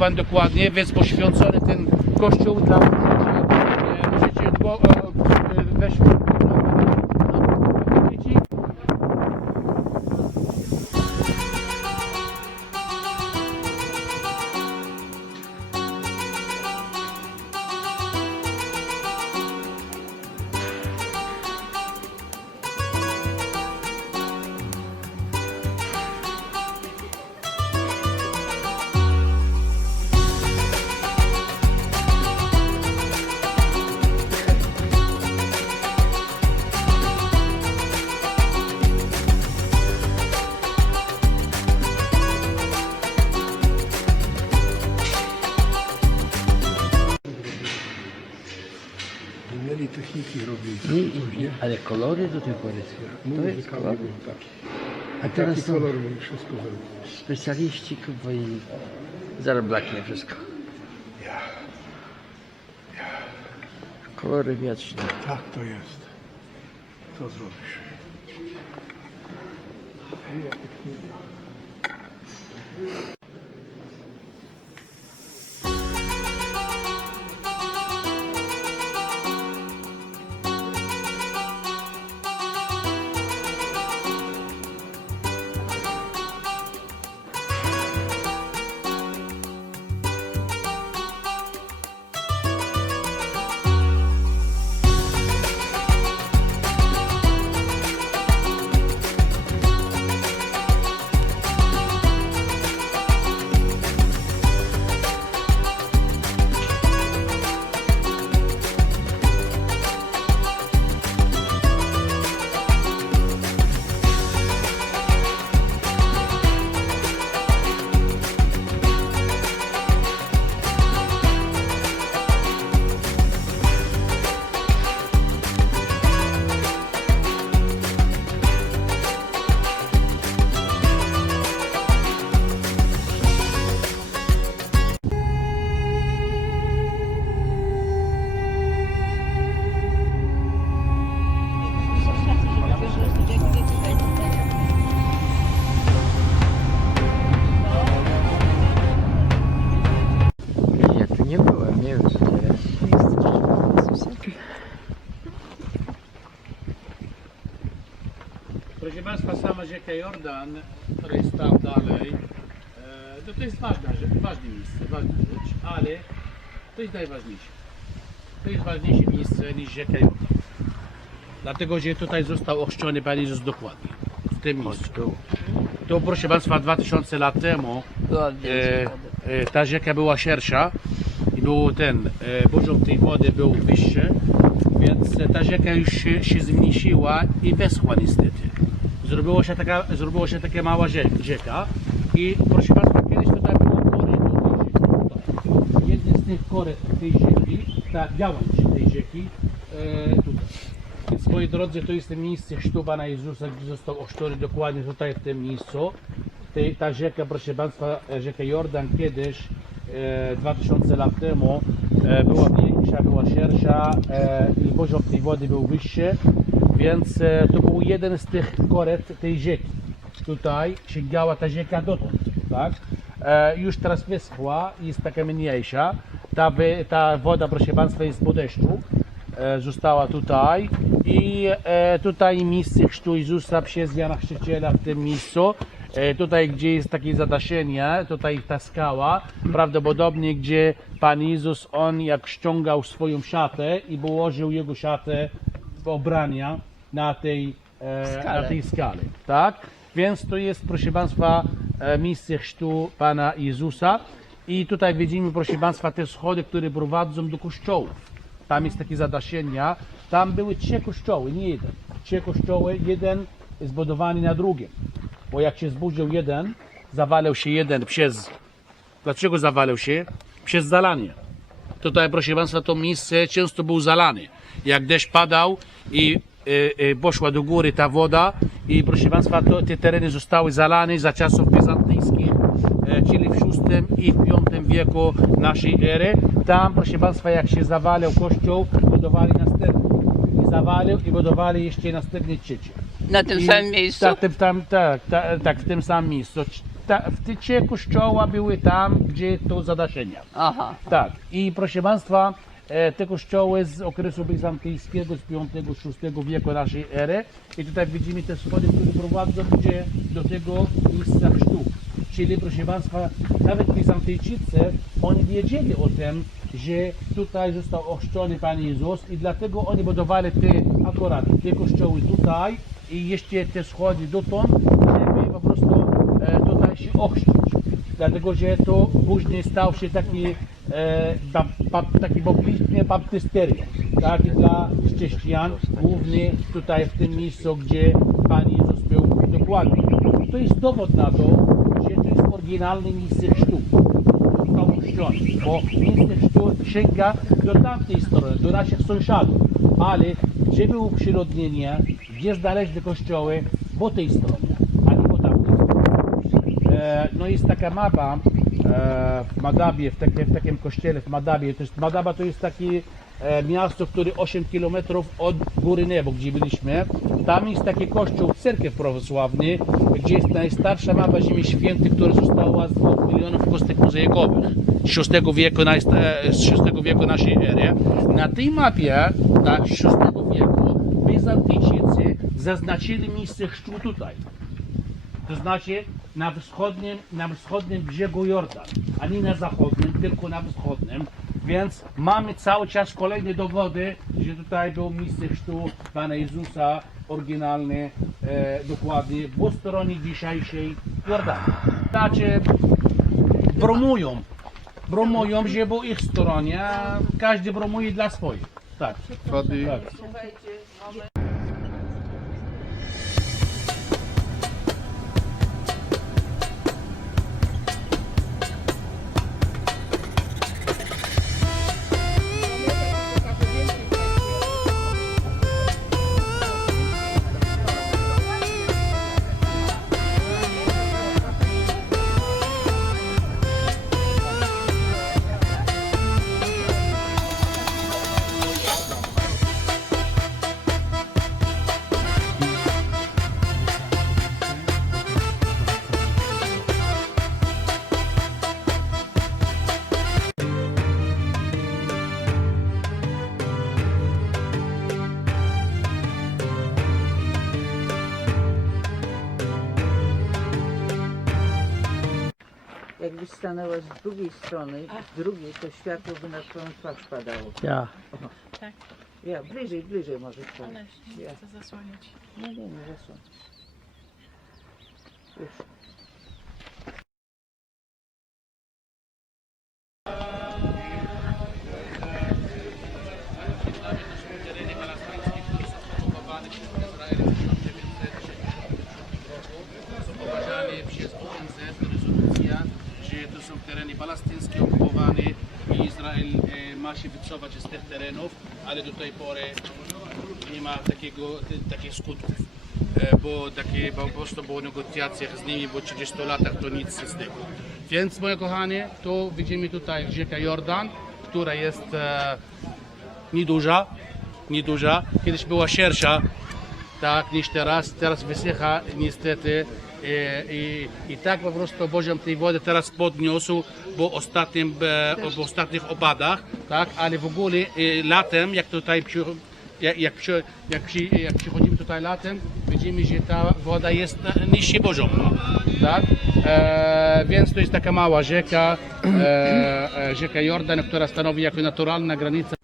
pochowany dokładnie, więc poświęcony ten kościół dla kolory do tej pory są. To jest Muzyka kolor. był taki. A teraz Taki są kolor wszystko specjaliści kurwa i zaraz blaknie wszystko. Kolory wieczne. Tak to jest. Co zrobisz? Jordan, która jest tam dalej, e, to, to jest ważna, rzecz, ważne miejsce, ważna rzecz, ale to jest najważniejsze. To jest ważniejsze miejsce niż rzeka Jordan. Dlatego, że tutaj został ochrzczony Pan Jezus dokładnie, w tym miejscu. To proszę Państwa, 2000 lat temu e, e, ta rzeka była szersza i był ten, e, poziom tej wody był wyższy, więc ta rzeka już się, się zmniejszyła i weschła niestety. Zrobiło się taka, zrobiło się taka mała rzeka i proszę Państwa, kiedyś tutaj było koryto tej rzeki. Tutaj. Jeden z tych koryt tej rzeki, ta działań tej rzeki e, tutaj. Więc moi drodzy, to jest miejsce chrztu Pana Jezusa, gdzie został ochrzczony dokładnie tutaj w tym miejscu. Tej, ta rzeka, proszę Państwa, rzeka Jordan kiedyś, e, 2000 lat temu, była większa, była szersza e, i poziom tej wody był wyższy, więc e, to był jeden z tych koret tej rzeki. Tutaj sięgała ta rzeka dotąd, tak? E, już teraz wyschła, jest taka mniejsza. Ta, ta woda, proszę Państwa, jest po deszczu e, została tutaj i e, tutaj miejsce chrztu Jezusa przez Jana Chrzciciela w tym miejscu. E, tutaj, gdzie jest takie zadaszenie, tutaj ta skała, prawdopodobnie gdzie Pan Jezus, On jak ściągał swoją szatę i położył jego szatę obrania na tej, e, na tej skale, tak? Więc to jest, proszę Państwa, e, miejsce chrztu Pana Jezusa i tutaj widzimy, proszę Państwa, te schody, które prowadzą do kościołów tam jest takie zadaszenia, tam były trzy kościoły, nie jeden. Trzy kościoły, jeden zbudowany na drugim. Bo jak się zbudził jeden, zawalał się jeden przez... Dlaczego zawalał się? Przez zalanie. Tutaj, proszę Państwa, to miejsce często było zalane. Jak deszcz padał i e, e, poszła do góry ta woda i proszę Państwa, to, te tereny zostały zalane za czasów bizantyjskich, e, czyli w VI i V wieku naszej ery. Tam, proszę Państwa, jak się zawalał kościół, budowali następny. I zawalił i budowali jeszcze następny trzeci. Na tym I samym miejscu? Tak, tym- tam, tak, tak, tak, w tym samym miejscu. ta, w trzy kościoła były tam, gdzie to zadaszenia. Aha. Tak, i proszę Państwa, e, te kościoły z okresu bizantyjskiego, z V-VI wieku naszej ery. I tutaj widzimy te schody, które prowadzą gdzie do tego miejsca chrztu. Czyli proszę Państwa, nawet Bizantyjczycy, oni wiedzieli o tym, że tutaj został ochrzczony Pan Jezus i dlatego oni budowali te akurat te kościoły tutaj i jeszcze te schody dotąd, żeby po prostu e, tutaj się ochrzcić dlatego że to później stał się taki, e, bab, bab, taki baptysterium, tak, dla chrześcijan, główny tutaj w tym miejscu, gdzie Pan Jezus był dokładnie. To jest dowód na to jest oryginalne miejsce chrztu. Został chrzczony, bo miejsce chrztu sięga do tamtej strony, do naszych sąsiadów, ale gdzie było przyrodnienie, gdzie znaleźli kościoły, po tej stronie, a nie po tamtej stronie. E, no jest taka mapa e, w Madabie, w, takie, w takim kościele w Madabie. To jest, Madaba to jest takie e, miasto, które 8 km od Góry Nebo, gdzie byliśmy. Tam jest taki kościół, cerkiew prawosławny, gdzie jest najstarsza mapa Ziemi Świętej, która została z 2 milionów kostek mozaikowych z VI wieku, najsta- e, z VI wieku naszej ery. Na tej mapie, tak, z VI wieku, Bizantyjczycy zaznaczyli miejsce chrztu tutaj. To znaczy na wschodnim, na wschodnim brzegu Jordan, a nie na zachodnim, tylko na wschodnim. Więc mamy cały czas kolejne dowody, że tutaj był miejsce chrztu Pana Jezusa, oryginalny, e, dokładnie, po stronie dzisiejszej Jordanu. Znaczy, bromują, bromują, że po ich stronie, a każdy bromuje dla swoich. Tak, tak. Jakbyś stanęła z drugiej strony, z drugiej, to światło by na twoją twarz padało. Ja. Ja, bliżej, bliżej możesz Ale powiedzieć. nie Ja. chcę zasłaniać. Nie, nie, nie zasłon. Już. tereny palestyńskie, które są okupowane przez Izrael w 1967 roku, są uważane przez ONZ, rezolucja, że to są tereny palestyńskie okupowane i Izrael e, ma się wycofać z tych terenów, ale do tej pory nie ma takiego, takich skutków. E, Bo takie bo po prostu było negocjacjach z nimi, bo 30 latach to nic z tego. Więc moje kochanie, tu widzimy tutaj rzekę Jordan, która jest e, nieduża, nieduża. Kiedyś była szersza, tak, niż teraz. Teraz wysycha niestety. I, i, I tak po prostu poziom tej wody teraz podniósł po, ostatnim, e, po ostatnich opadach, tak, ale w ogóle e, latem, jak tutaj przy, jak, jak, przy, jak, przy, jak przychodzimy tutaj latem, widzimy, że ta woda jest niższy poziom. Tak? E, więc to jest taka mała rzeka, e, e, rzeka Jordan, która stanowi jako naturalna granica